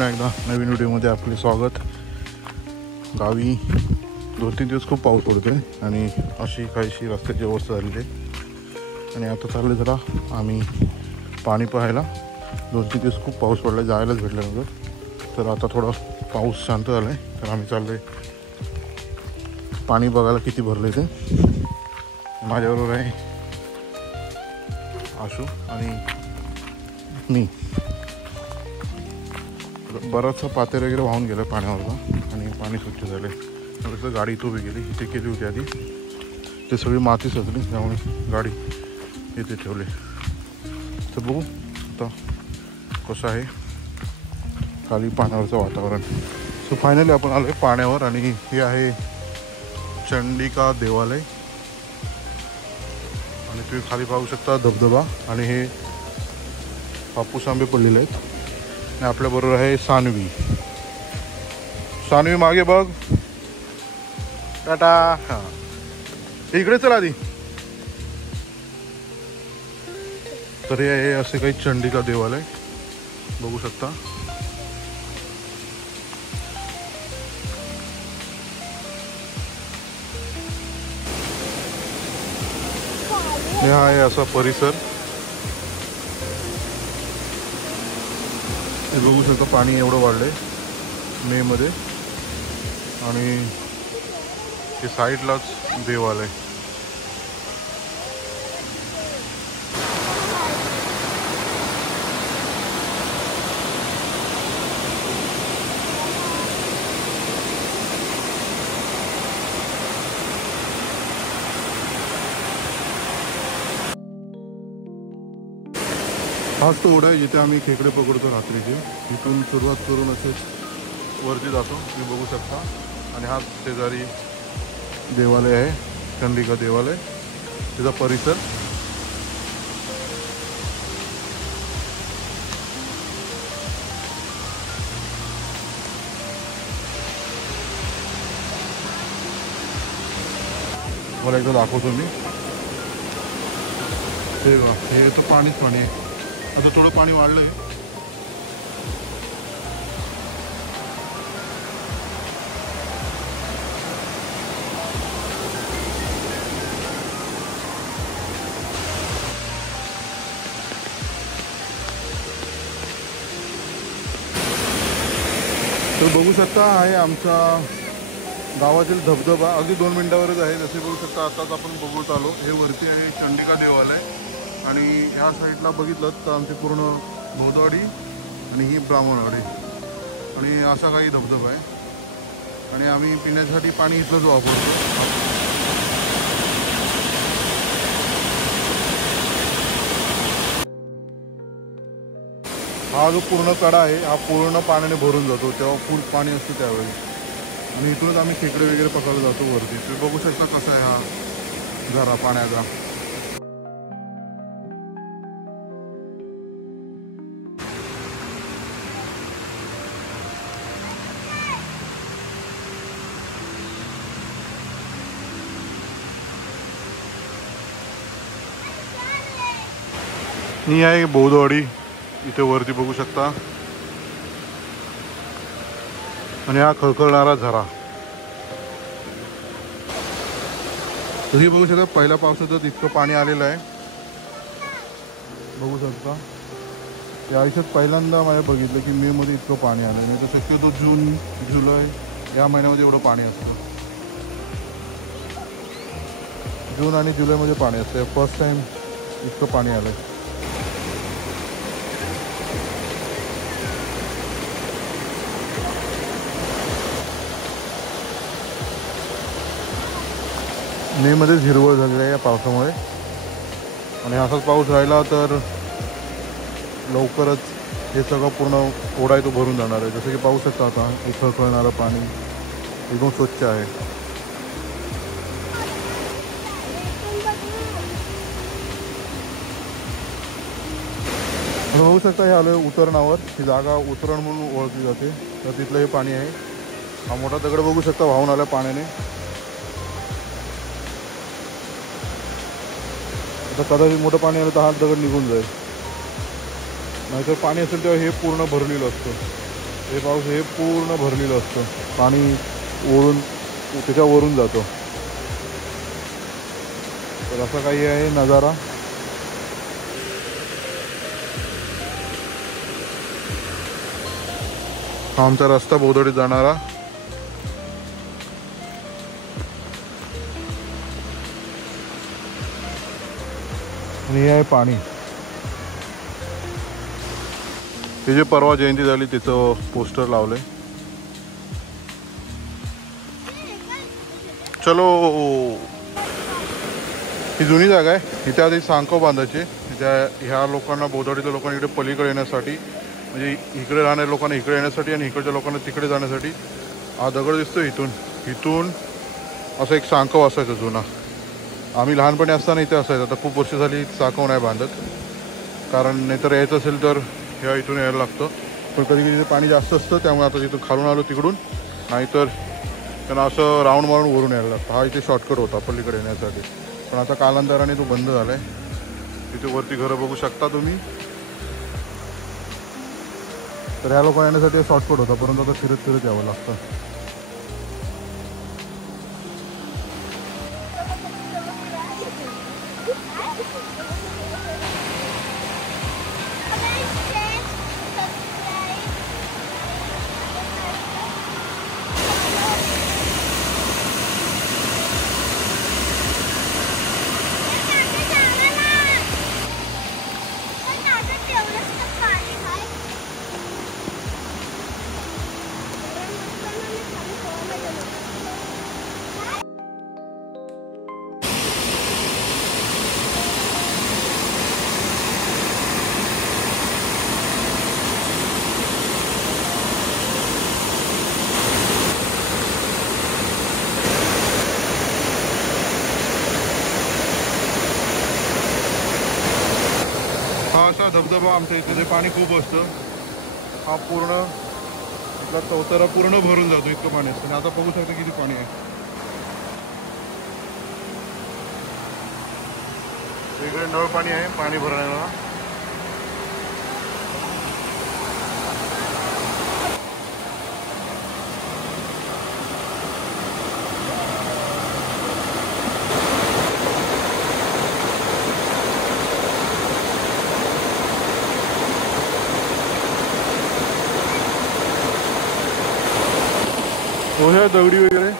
पुन्हा एकदा नवीन व्हिडिओमध्ये आपले स्वागत। गावी 2-3 दिवस खूप पाऊस पडतोय आणि अशी काहीशी रस्त्याची अवस्था झाली आहे आणि आता चालले जरा आम्ही पाणी पाहायला। 2-3 दिवस खूप पाऊस पडला, जायलाच भेटलं नव्हतं, तर आता थोडा पाऊस शांत झाला आहे, तर आम्ही चाललोय पाणी बघायला किती भरले ते। माझ्याबरोबर आहे आशू आणि मी। बराचसा पातेर वगैरे वाहून गेलं पाण्यावरचा आणि पाणी स्वच्छ झालं आहे। तर गाडी इथं उभी गेली, इथे केली होती आधी, ते सगळी माती सजली, त्यामुळे गाडी इथे ठेवली। तर बघू आता कसं आहे खाली पाण्यावरचं वातावरण। सो फायनली आपण आलो आहे पाण्यावर आणि हे आहे चंडिका देवालय आणि तुम्ही खाली पाहू शकता धबधबा आणि हे हापूस आंबे पडलेले आहेत। आणि आपल्याबरोबर आहे सानवी। सानवी मागे बघ, टाटा। हां इकडे चला आधी। तर हे आहे असे काही चंडिका देवालय बघू शकता। हे आहे असा परिसर, हे बघू शकता। पाणी एवढं वाढलंय मे मध्ये आणि हे साईडलाच देवालय। हाच तो ओढा आहे जिथे आम्ही खेकडे पकडतो रात्रीचे। इथून सुरुवात करून असेच वरती जातो, तुम्ही बघू शकता। आणि हा शेजारी देवालय आहे चंडिका देवालय, त्याचा परिसर। मला एकदा दाखवतो मी। हे तर पाणीच पाणी आहे, आता थोडं पाणी वाढलंय। तर बघू शकता आहे आमच्या गावातील धबधबा, अगदी 2 मिनिटावरच आहे। जसे बघू शकता आताच आपण बघत आलो, हे वरती आहे चंडिका देवालय आणि ह्या साईडला बघितलं तर आमची पूर्ण भोदवाडी आणि ही ब्राह्मणवाडी आणि असा काही धबधबा आहे। आणि आम्ही पिण्यासाठी पाणी इथलंच वापरतो। हा जो पूर्ण कडा आहे हा पूर्ण पाण्याने भरून जातो, तेव्हा फुल पाणी असतं त्यावेळी, आणि इथूनच आम्ही खेकडे वगैरे पकडला जातो वरती। तुम्ही बघू शकता कसा आहे हा झरा पाण्याचा। ही आहे बौद्धवाडी, इथे वरती बघू शकता। आणि हा खळखळणारा झरा, तुम्ही बघू शकता। पहिल्या पावसातच इतकं पाणी आलेलं आहे, बघू शकता। या आयुष्यात पहिल्यांदा मला बघितलं की मे मध्ये इतकं पाणी आलं, नाही तर शक्यतो जून जुलै या महिन्यामध्ये एवढं पाणी असतं। जून आणि जुलैमध्ये पाणी असतं, फर्स्ट टाइम इतकं पाणी आलं। मे मध्ये हिरवळ झालेलं आहे या पावसामुळे, आणि असाच पाऊस राहिला तर लवकरच हे सगळं पूर्ण ओढा तो भरून जाणार आहे। जसं की पाहू शकता आता हे खळखळणारं पाणी एकदम स्वच्छ आहे। बघू शकता हे आलं उतरणावर, ही जागा उतरण म्हणून ओळखली जाते, तर तिथलं हे पाणी आहे। हा मोठा दगड बघू शकता वाहून आला पाण्याने। आता कदाचित मोठं पाणी आलं तर हा दगड निघून जाईल, नाहीतर पाणी असेल तेव्हा हे पूर्ण भरलेलं असतं। हे पाऊस हे पूर्ण भरलेलं असतं, पाणी ओढून त्याच्यावरून जातो. तर असं काही आहे नजारा. हा आमचा रस्ता बोदडीत जाणारा. आणि हे आहे पाणी. हे जे परवा जयंती झाली तिचं पोस्टर लावलंय. चलो, ही जुनी जागा आहे. इथे आधी सांको बांधायचे ह्या लोकांना, बोदडीच्या लोकांना इकडे पलीकडे येण्यासाठी, म्हणजे इकडे राहणाऱ्या लोकांना इकडे येण्यासाठी आणि इकडच्या लोकांना तिकडे जाण्यासाठी. हा दगड दिसतो इथून असं एक सांकव असायचं जुना. आम्ही लहानपणी असताना इथे असायचं. आता खूप वर्ष झाली सांकव नाही बांधत, कारण नाहीतर यायचं असेल तर ह्या इथून यायला लागतं. पण कधी कधी पाणी जास्त असतं, त्यामुळे आता तिथून खालून आलो तिकडून, नाहीतर त्यांना असं राऊंड मारून वरून यायला लागतं. हा इथे शॉर्टकट होता पलीकडे येण्यासाठी, पण आता कालांतराने तो बंद झाला आहे. तिथे वरती घरं बघू शकता तुम्ही. तर ह्या लोकांना येण्यासाठी शॉर्टकट होता, परंतु आता फिरत फिरत यावं लागतं. हा असा धबधबा आमच्या इथे, जे पाणी खूप असतं. हा पूर्ण इथला चौतारा पूर्ण भरून जातो, इतकं पाणी असतं. आणि आता बघू शकता किती पाणी आहे. वेगळे नळ पाणी आहे पाणी भरण्याला. तो है दगडी वगैरे.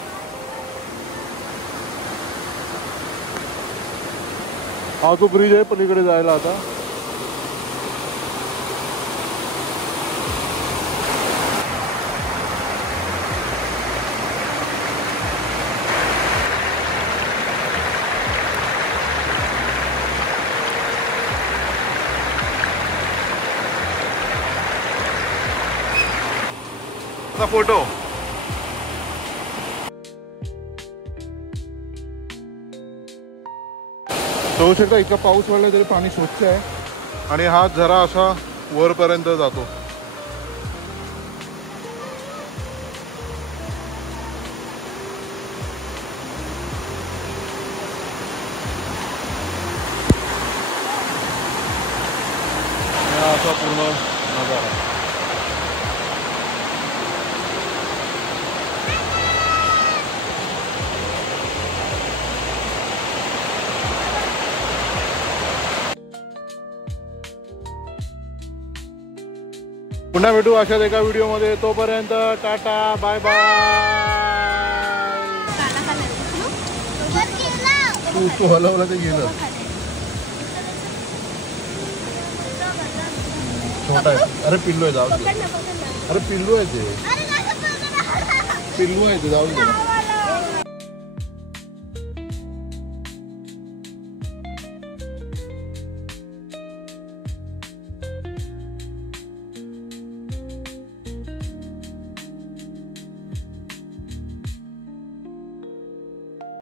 हा तो ब्रिज आहे पलीकडे जायला. आता फोटो बघू शकता. इतका पाऊस पडला तरी पाणी स्वच्छ आहे. आणि हा झरा असा वरपर्यंत जातो. असा पूर्ण नजारा. पुन्हा भेटू अशाच एका व्हिडिओमध्ये. तोपर्यंत टाटा, बाय बाय. तू हलवलं ते गेलं. छोटा आहे. अरे पिल्लू आहे, जाऊ दे. अरे पिल्लू आहे ते, पिल्लू आहे ते, जाऊ दे.